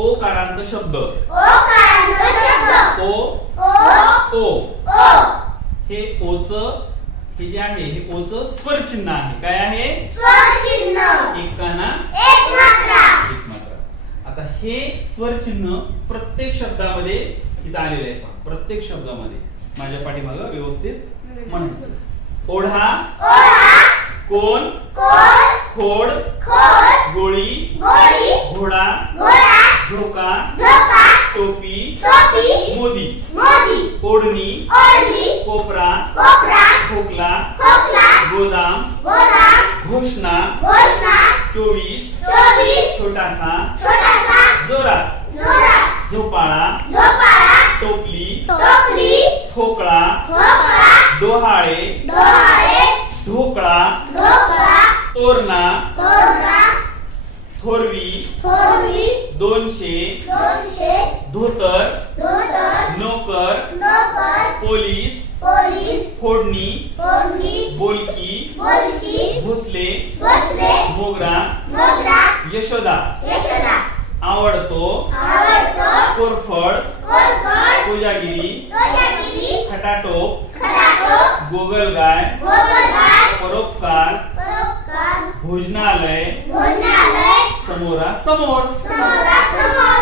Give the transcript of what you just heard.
ओकारांत शब्द ओकारांत शब्द ओ ओ हे ओच हे जे आहे हे ओच स्वर चिन्ह आहे. काय आहे? स्वर चिन्ह. एक काना एक मात्रा. एक मात्रा. आता हे स्वर चिन्ह प्रत्येक शब्दामध्ये इथं आलेले आहे. प्रत्येक शब्दामध्ये माझ्या पाठीमागं व्यवस्थित म्हणायचं. ओढा ओढा कोण कोण खोड खोड गोळी गोळी घोडा घोडा झोका झोका टोपी टोपी मोदी मोदी ओढणी ओढणी कोपरा कोपरा खोकला खोकला गोदाम गोदाम घोषणा घोषणा 24 छोटासा छोटासा जोरात जोरात झोपाळा झोपाळा टोपली टोपली ठोकळा ठोकळा डोहाळे डोहाळे ढोकळा ढोकळा तोरणा तोरणा थोरवी थोरवी 200 धोतर धोतर नोकर नोकर पोलीस पोलीस फोडणी फोडणी बोलकी बोलकी भोसले भोसले मोगरा मोगरा यशोदा यशोदा आवडतो आवडतो कोरफड कोरफड कोजागिरी कोजागिरी खटाटोप खटाटोप गोगलगाय गोगलगाय परोपकार परोपकार भोजनालय भोजनालय समोरासमोर समोरासमोर